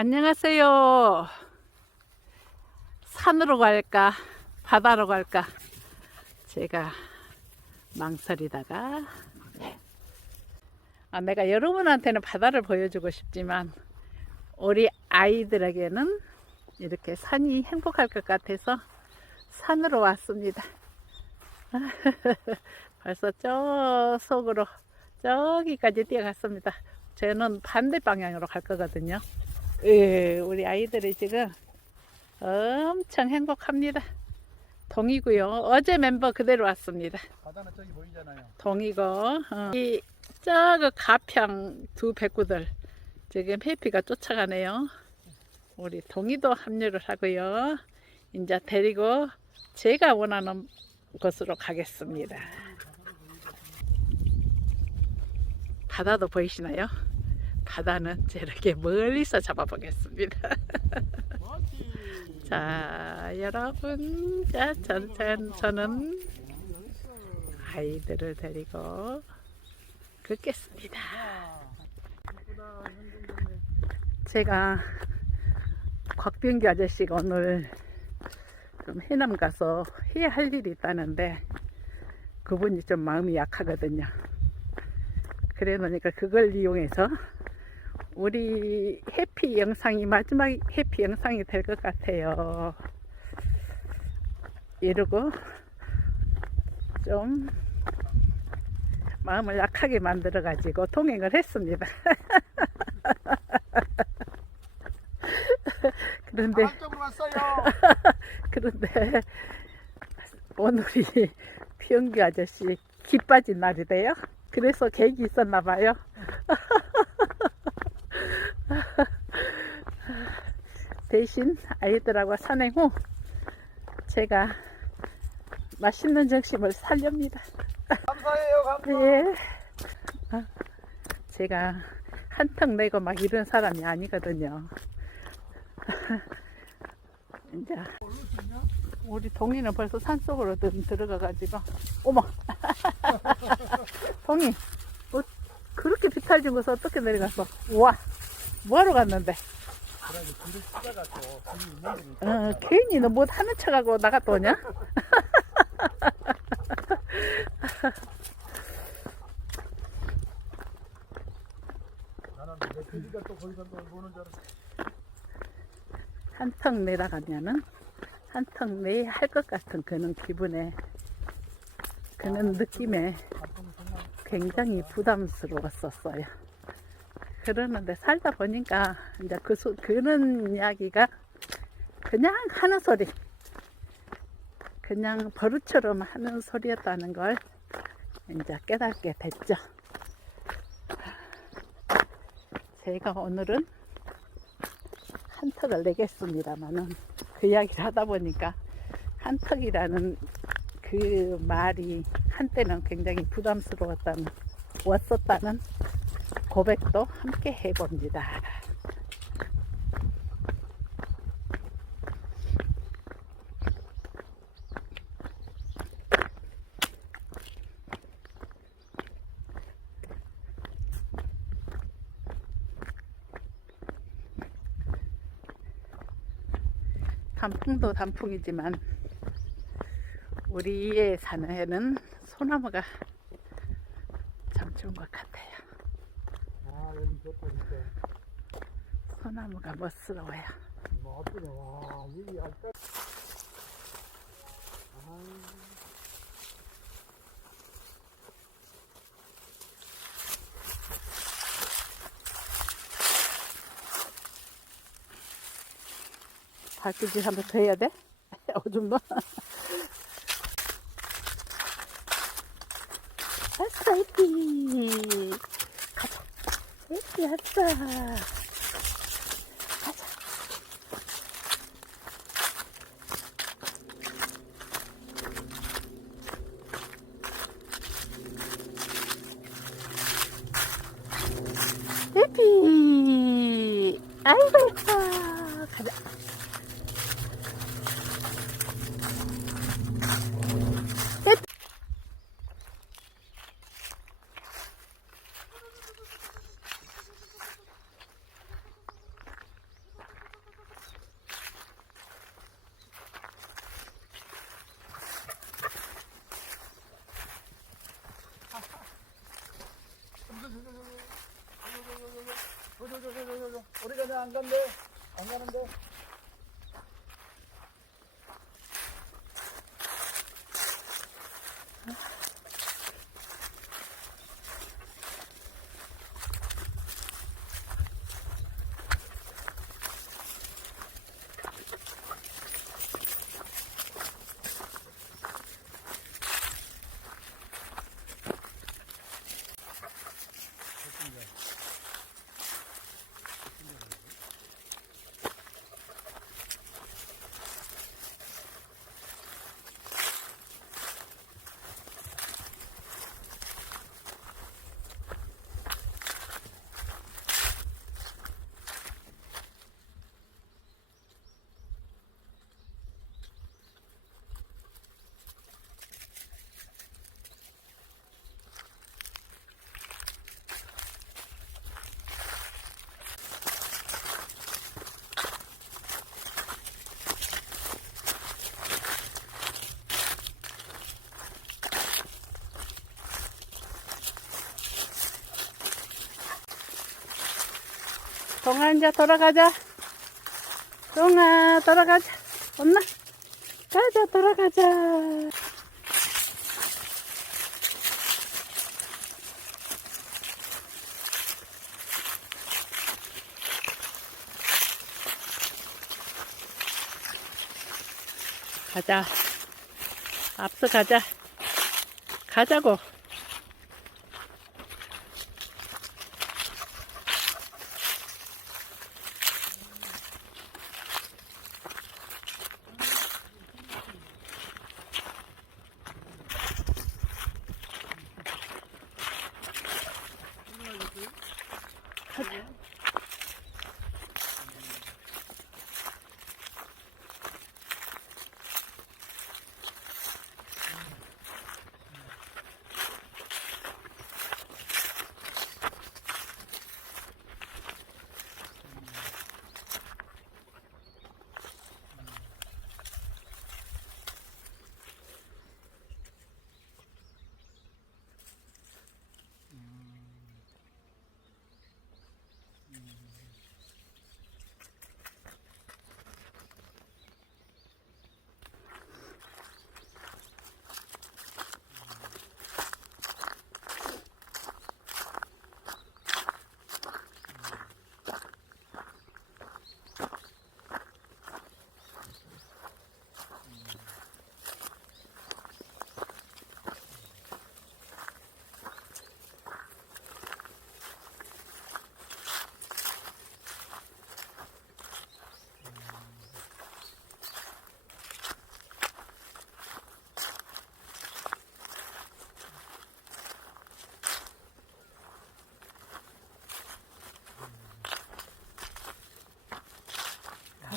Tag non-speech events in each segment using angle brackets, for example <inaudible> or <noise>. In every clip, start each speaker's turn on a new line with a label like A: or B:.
A: 안녕하세요. 산으로 갈까, 바다로 갈까. 제가 망설이다가, 아, 내가 여러분한테는 바다를 보여주고 싶지만, 우리 아이들에게는 이렇게 산이 행복할 것 같아서 산으로 왔습니다. <laughs> 벌써 저 속으로 저기까지 뛰어갔습니다. 저는 반대 방향으로 갈 거거든요. 예, 우리 아이들이 지금 엄청 행복합니다. 동이고요. 어제 멤버 그대로 왔습니다.
B: 바다는 저기 보이잖아요.
A: 동이고 어. 이 저그 가평 두 백구들 지금 해피가 쫓아가네요. 우리 동이도 합류를 하고요. 이제 데리고 제가 원하는 곳으로 가겠습니다. 바다도 보이시나요? 바다는 저렇게 멀리서 잡아보겠습니다. <laughs> 자, 여러분, 자, 전, 전, 저는 아이들을 데리고 걷겠습니다. 제가 곽병기 아저씨가 오늘 좀 해남 가서 해야 할 일이 있다는데 그분이 좀 마음이 약하거든요. 그래 놓으니까 그걸 이용해서 우리 해피 영상이 마지막 해피 영상이 될 것 같아요. 이러고 좀 마음을 약하게 만들어 가지고 동행을 했습니다. <laughs> 그런데. <laughs> 그런데 오늘이 비영기 아저씨 기 빠진 날이래요. 그래서 계획이 있었나 봐요. <laughs> 대신 아이들하고 산행 후 제가 맛있는 점심을 살렵니다.
B: 감사해요, 감사.
A: 예. 아, 제가 한턱 내고 막 이런 사람이 아니거든요. <laughs> 이제 우리 동이는 벌써 산 속으로 들- 들어가가지고 어머 <laughs> 동이 뭐 그렇게 비탈진 곳에 어떻게 내려갔어? 우와 뭐하러 갔는데? 어, 괜히 너뭐 하는 척하고 나갔다 오냐? <laughs> 한턱 내려가면은 한턱 내야 할 것 같은 그런 기분에 그런 느낌에 굉장히 부담스러웠었어요. 그러는데 살다 보니까 이제 그 소, 그런 이야기가 그냥 하는 소리, 그냥 버릇처럼 하는 소리였다는 걸 이제 깨닫게 됐죠. 제가 오늘은 한턱을 내겠습니다만은 그 이야기를 하다 보니까 한턱이라는 그 말이 한때는 굉장히 부담스러웠다는 왔었다는 고백도 함께 해봅니다. 단풍도 단풍이지만 우리의 산에는 소나무가 참 좋은 것 같아요.
B: 아, 여기 좋다, 진짜.
A: 소나무가 멋스러워요.
B: 여기 아까. 아,
A: 발길질 한번 더 해야 돼? 오줌 봐. 아싸, 이띠. 가자. 이띠, 아싸. 가자. 이띠. 아이고, 예뻐. 가자.
B: 안 간대. 안 가는데.
A: 동아 이제 돌아가자. 동아 돌아가자. 엄마 가자 돌아가자. 가자. 앞서 가자. 가자고. Hadi.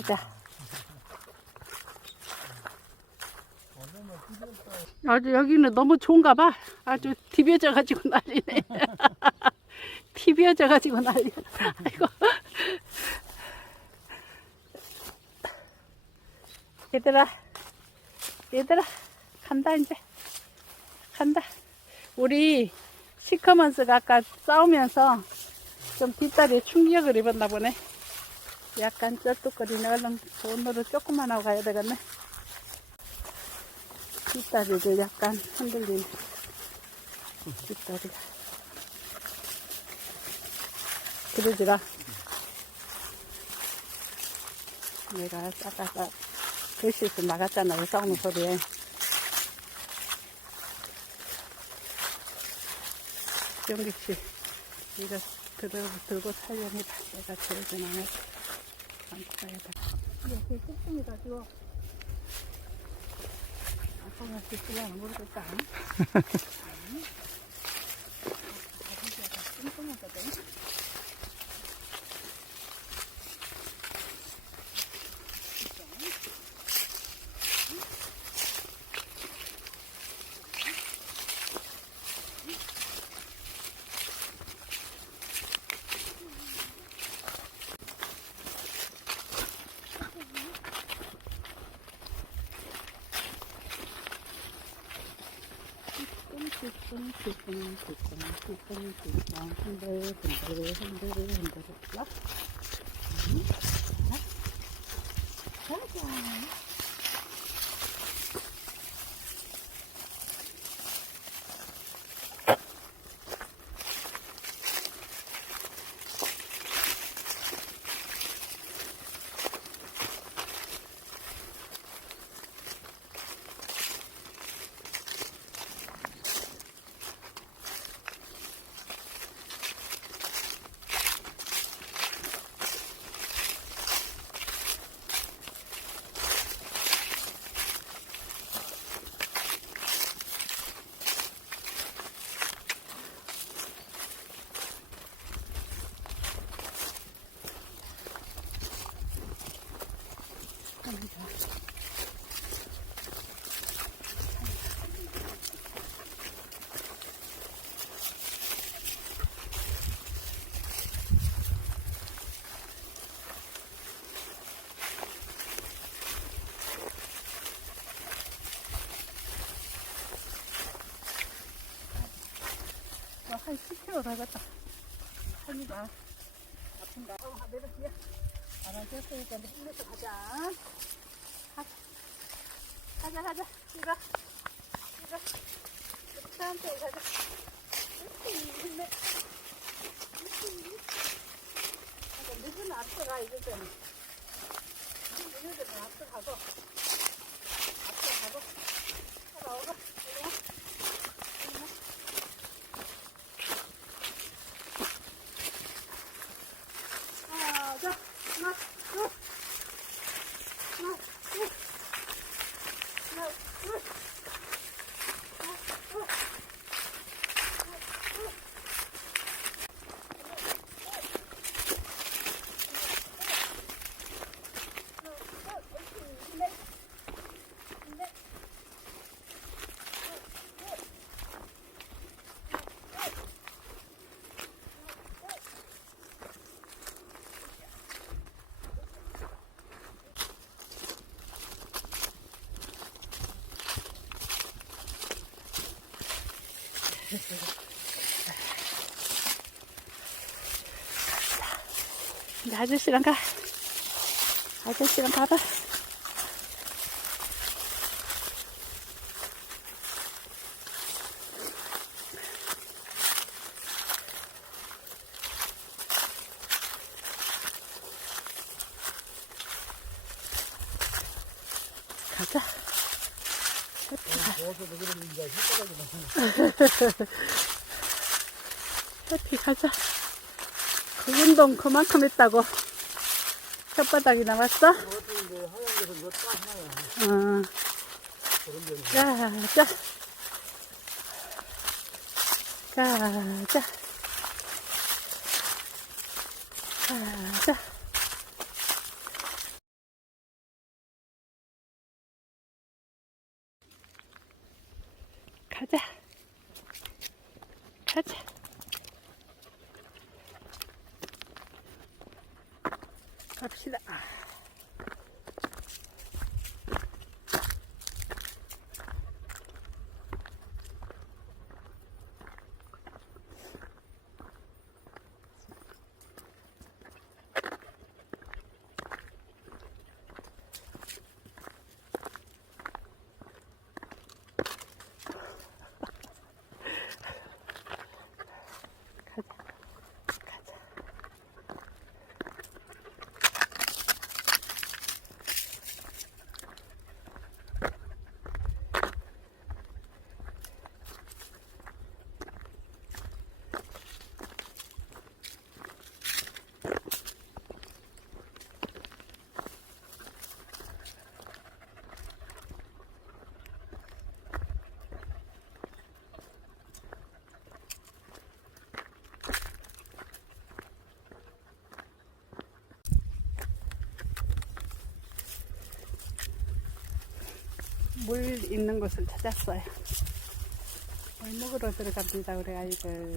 A: 가자. 아주 여기는 너무 좋은가 봐. 아주 디벼져가지고 난리네. <laughs> 디벼져가지고 난리. 아이고. 얘들아, 얘들아, 간다 이제. 간다. 우리 시커먼스가 아까 싸우면서 좀 뒷다리에 충격을 입었나 보네. 약간 쩔뚝거리네. 얼른 오늘은 조금만 하고 가야 되겠네. 뒷다리도 약간 흔들리네. 뒷다리가. 그러지라. 내가 아까 글씨에서 나갔잖아. 싸우는 소리에. 정기씨, 이거 들고 살려니까 내가 들어진. 안 이렇게 뚝뚝이 가지고. 아빠가 쓸지는 모르겠다. 쿵쿵 쿵쿵 쿵쿵 흔들 흔들 흔들 흔들 락 자, 자. 한 10km 가겠다. 한이가 아픈가? 어, 내가 뒤에 알아줬으니까 힘내서 가자. 가. 가자, 가자. 이거. 이거. 천천히 가자. 힘내. 늦으면 앞서가, 이거는. 늦으면 앞서가고. 앞서가고. 따라오고. 이리 와. 이리 와. 하나, 자, 하나, 둘. 하나, 둘. 하나, 둘. 하나, 둘. 하나, 둘. 하나, 둘. 힘내. 힘내. 이제 아저씨랑 가. 아저씨랑 가봐. 가자.
B: 더워서 왜 그러는지 혓바닥이 나. <laughs>
A: 해피 가자. 그 운동 그만큼 했다고. 혓바닥이
B: 하나야.
A: 어. 가자. 가자. 가자. 가자. 갑시다. 가자. 가자. 물 있는 곳을 찾았어요. 물 먹으러 들어갑니다, 우리 아이들.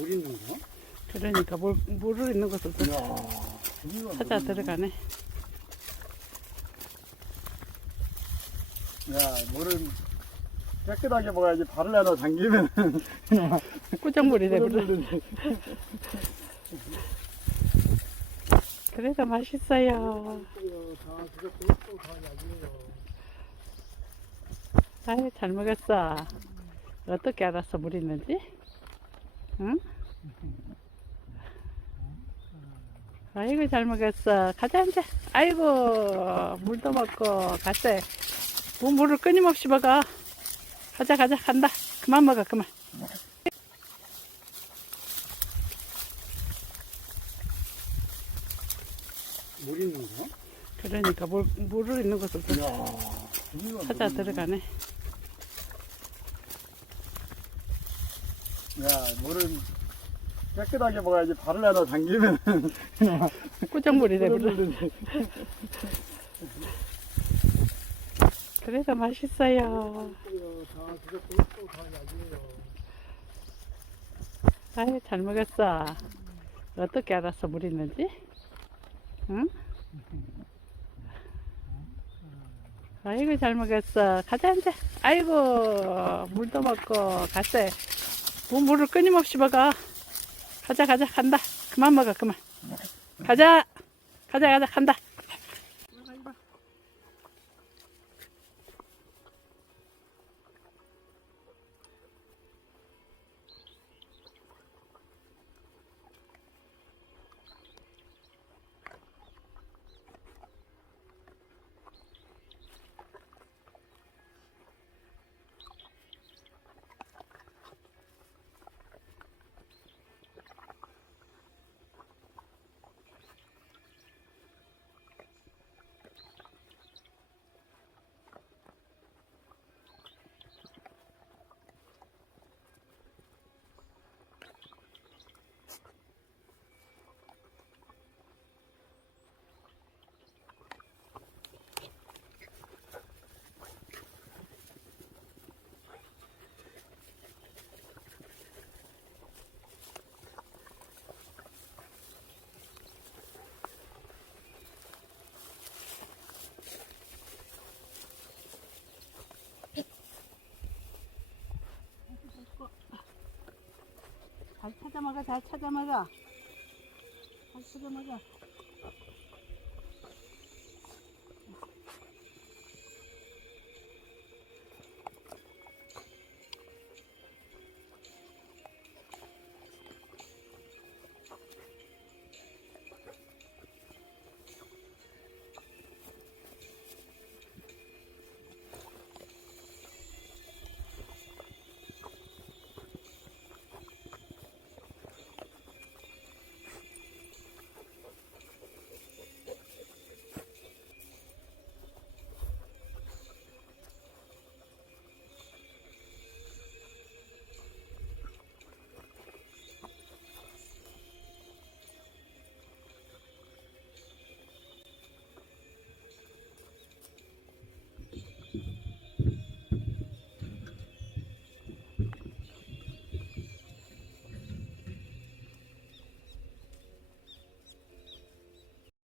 B: 물 있는 거?
A: 그러니까 물, 물을 있는 또
B: 이야, 여기가
A: 찾아 들어가네.
B: 거. 야, 물은 깨끗하게 먹어야지 발을 하나 잠기면
A: 꾸정물이네, 물은.
B: 물은
A: 그래도 맛있어요.
B: 다 그것도 또다 약이에요.
A: 아유, 잘 먹었어. 어떻게 알았어, 물 있는지? 응? 아이고, 잘 먹었어. 가자, 이제. 아이고, 물도 먹고, 갔어. 뭐, 물을 끊임없이 먹어. 가자, 가자, 간다. 그만 먹어, 그만.
B: 물 있는 거?
A: 그러니까 물, 물을 있는 곳을 찾아 들어가네.
B: 야, 물은 깨끗하게 먹어야지 발을 하나 잠기면
A: 꾸정물이네, 물은.
B: 물은
A: 그래도 맛있어요.
B: 다.
A: 아유, 잘 먹었어. 어떻게 알았어, 물 있는지? 응? 아이고, 잘 먹었어. 가자, 이제. 아이고, 물도 먹고, 갔어. 뭐, 물을 끊임없이 먹어. 가자, 가자, 간다. 그만 먹어, 그만. 가자. 가자, 가자, 간다. 잘 찾아 먹어, 잘 찾아 먹어. 잘 찾아 먹어.